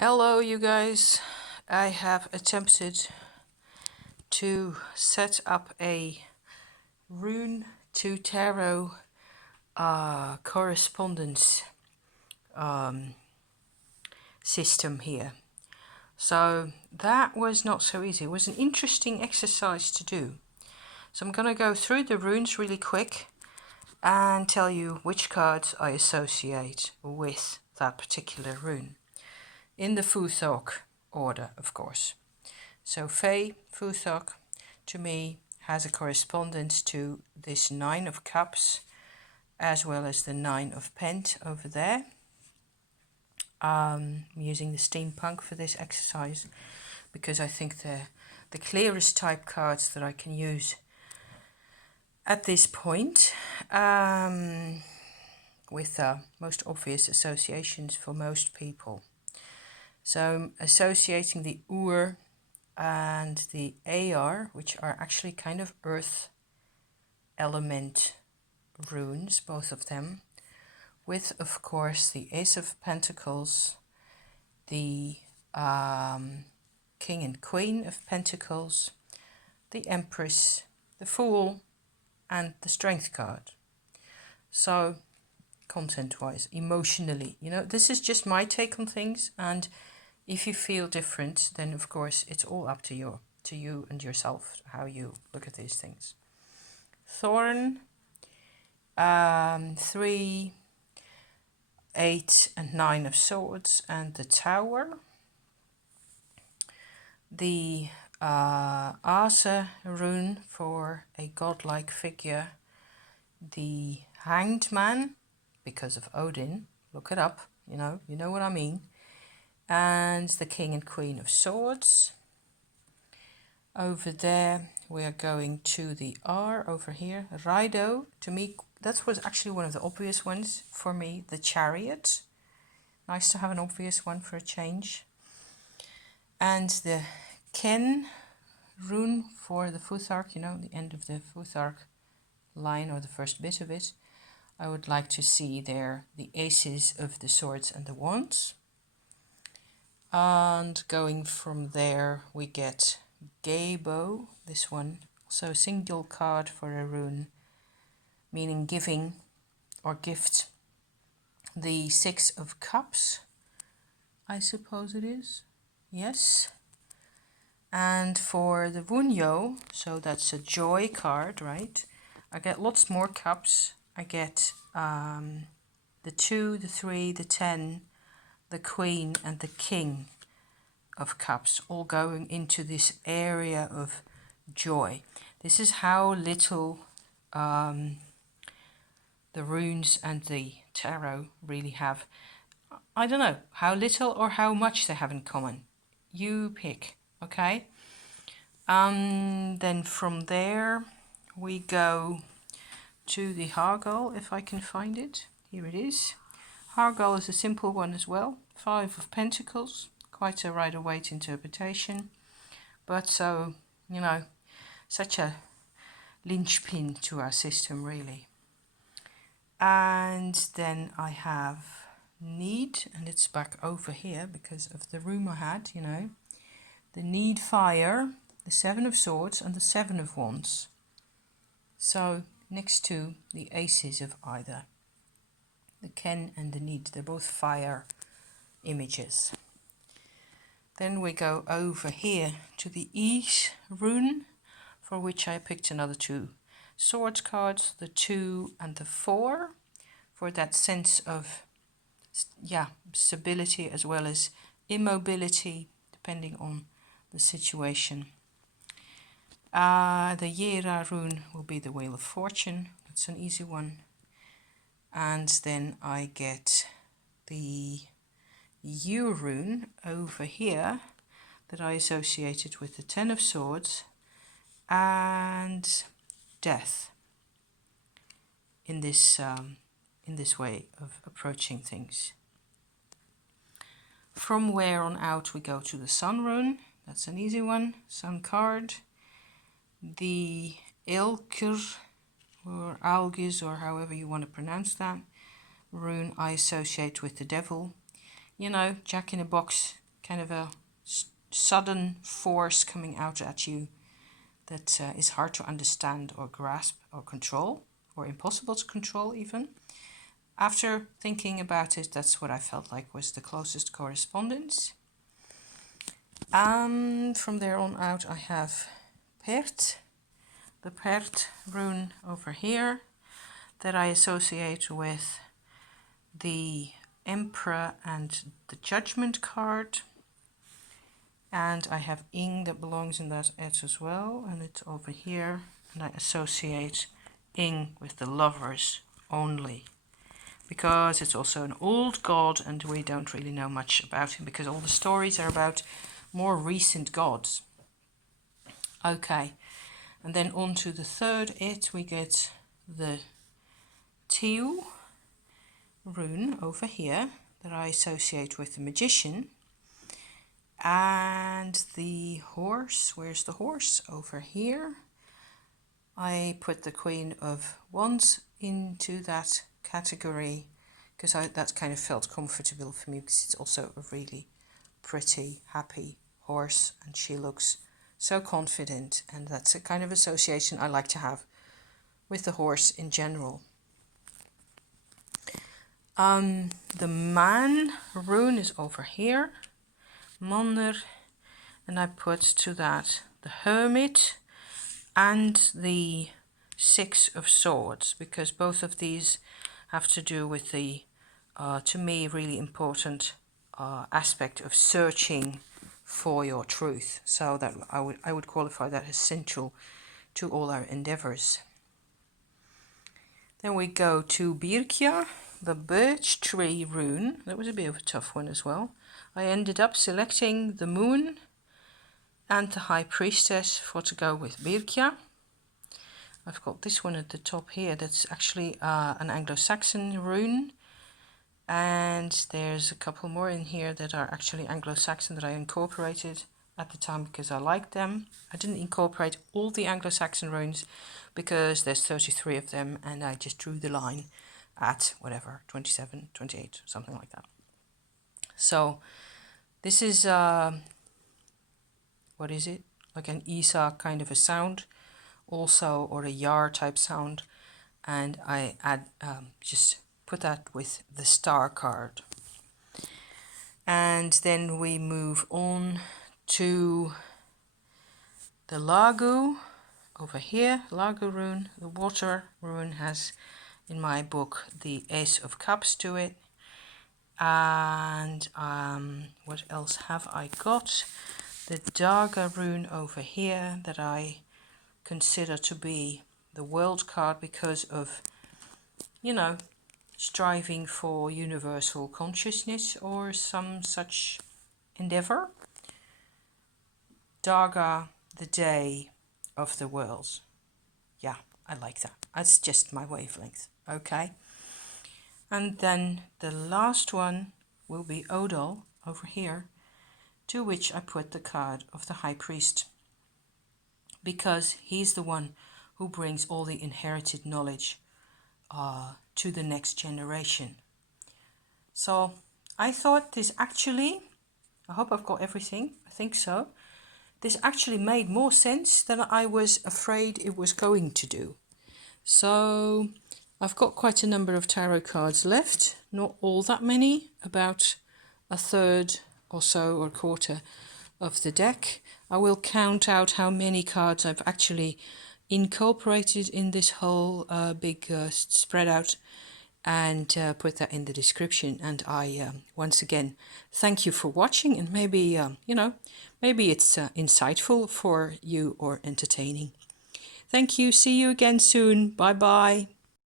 Hello you guys, I have attempted to set up a rune to tarot correspondence system here. So that was not so easy. It was an interesting exercise to do. So I'm going to go through the runes really quick and tell you which cards I associate with that particular rune. In the Futhok order, of course. So Fae, Futhok, to me, has a correspondence to this 9 of Cups, as well as the 9 of Pent over there. I'm using the steampunk for this exercise because I think the clearest type cards that I can use at this point, with most obvious associations for most people. So I'm associating the Ur and the AR, which are actually kind of earth element runes, both of them, with, of course, the Ace of Pentacles, the King and Queen of Pentacles, the Empress, the Fool, and the Strength card. So, content-wise, emotionally, this is just my take on things, and if you feel different, then of course it's all up to you and yourself, how you look at these things. Thorn, 3, 8 and 9 of Swords, and the Tower. The Asa rune for a godlike figure. The Hanged Man, because of Odin. Look it up, you know what I mean. And the King and Queen of Swords. Over there we are going to the R over here. Raido, to me, that was actually one of the obvious ones for me. The Chariot. Nice to have an obvious one for a change. And the Ken rune for the Futhark, the end of the Futhark line, or the first bit of it. I would like to see there the aces of the swords and the wands. And going from there we get Gabo, this one, also a single card for a rune, meaning giving or gift. The 6 of Cups, I suppose it is, yes. And for the Wunyo, so that's a joy card, right? I get lots more cups. I get the 2, the 3, the 10, the Queen, and the King of Cups, all going into this area of joy. This is how little the runes and the tarot really have. I don't know how little or how much they have in common. You pick, okay? Then from there we go to the Hargal, if I can find it. Here it is. Hargal is a simple one as well. 5 of Pentacles, quite a Rider-Waite interpretation, but so, such a linchpin to our system, really. And then I have Need, and it's back over here because of the room I had, the Need Fire, the 7 of Swords, and the 7 of Wands. So next to the aces of either. The Ken and the Need, they're both fire images. Then we go over here to the Ease rune, for which I picked another 2 Swords cards, the 2 and the 4, for that sense of stability as well as immobility, depending on the situation. The Yera rune will be the Wheel of Fortune. That's an easy one. And then I get the U rune over here that I associated with the 10 of Swords and Death in this way of approaching things. From where on out we go to the Sun rune. That's an easy one. Sun card. The Ilker or Algis, or however you want to pronounce that rune, I associate with the Devil. Jack in a box kind of a sudden force coming out at you that is hard to understand or grasp or control, or impossible to control even. After thinking about it, that's what I felt like was the closest correspondence. From there on out, I have Pert, the Pert rune over here that I associate with the Emperor and the Judgment card. And I have Ing that belongs in that edge as well, and it's over here, and I associate Ing with the Lovers only, because it's also an old god and we don't really know much about him because all the stories are about more recent gods. Okay, and then on to the third we get the Tiu rune over here that I associate with the Magician. And the horse, where's the horse? Over here. I put the Queen of Wands into that category because that kind of felt comfortable for me, because it's also a really pretty, happy horse and she looks so confident, and that's a kind of association I like to have with the horse in general. The man rune is over here. Mander, and I put to that the Hermit and the Six of Swords, because both of these have to do with the, to me, really important aspect of searching for your truth. So that I would qualify that as central to all our endeavors. Then we go to Birkja, the birch tree rune. That was a bit of a tough one as well. I ended up selecting the Moon and the High Priestess for to go with Birkja. I've got this one at the top here. That's actually an Anglo-Saxon rune. And there's a couple more in here that are actually Anglo-Saxon that I incorporated at the time because I liked them. I didn't incorporate all the Anglo-Saxon runes because there's 33 of them, and I just drew the line at whatever, 27, 28, something like that. So this is, what is it? Like an Isa kind of a sound also, or a Yar type sound. And I just put that with the star card. And then we move on to the Lagu over here, Lagu rune. The water rune has, in my book, the Ace of Cups to it. And what else have I got? The Daga rune over here that I consider to be the world card because of, you know, striving for universal consciousness or some such endeavor. Daga, the day of the world. Yeah, I like that. That's just my wavelength. Okay. And then the last one will be Odal over here, to which I put the card of the High Priest, because he's the one who brings all the inherited knowledge to the next generation. So I thought this actually, I hope I've got everything, I think so. This actually made more sense than I was afraid it was going to do. So I've got quite a number of tarot cards left, not all that many, about a third or so or quarter of the deck. I will count out how many cards I've actually incorporated in this whole big spread out, and put that in the description. And I once again thank you for watching, and maybe maybe it's insightful for you or entertaining. Thank you. See you again soon. Bye bye.